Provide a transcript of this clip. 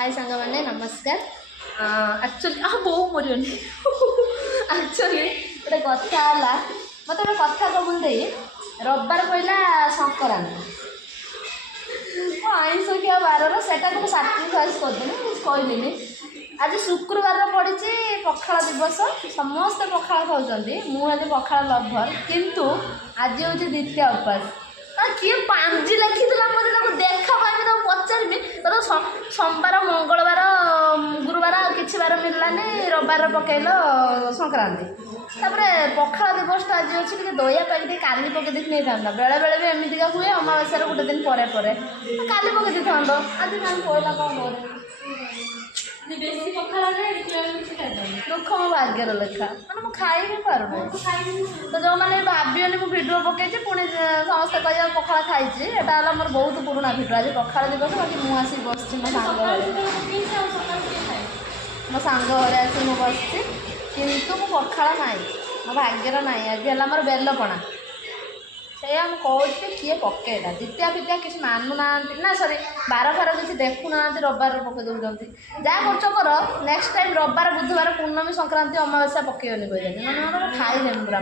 हाय सांग मैंने नमस्कार एक्चुअली बो मरियन एक्चुअली गोटे कथा है मत गोटे कथा कबुल दे रविवार पहला संक्रांति आईष खिया बार से साक्रिफाइस करदेनी कुछ कहलिनी आज शुक्रवार पड़ी पखाड़ दिवस समस्ते पखाड़ खाऊँ मुझे पखाड़ लभर किंतु आज हूँ द्वितीय उपास किए पांजी लिखी मत देखा पाइबी तो पचारि तो सोमवार मंगलवार गुरुवार किसी बार मिललानी रविवार पकईल संक्रांति तापर पखाड़ दिवस आज अच्छे कि दया पाई काली पकई देखी नहीं था बेले बेले भी एमतीका हुए अमावास्या गोटे दिन पर काली पकई दी था आज मैंने कहला कौन बेसी पखाड़ दुख मो भाग्यर लेखा मैंने खाई भी पारूना तो जो मैंने भावियोनी मु भिडियो पकई पुणी समस्ते कह पखाड़ खाई एटा मोर बहुत पुराना भिडियो आज पखाड़ दिवस बाकी मुझे आसिक बस मो सांग घरे आसी मु बस किंतु मो पखाड़ ना मो भाग्यर ना आज है मोर बेलपणा से कहते किए पकेटा द्वितीय फितिया किसी मानुना ना सरी बार फार किसी देखुना रविवार पकई दौरान जहाँ कर कर नेक्स्ट टाइम रविवार बुधवार पूर्णमी संक्रांति अमावास्या पकेबनी कह मैंने खाई पूरा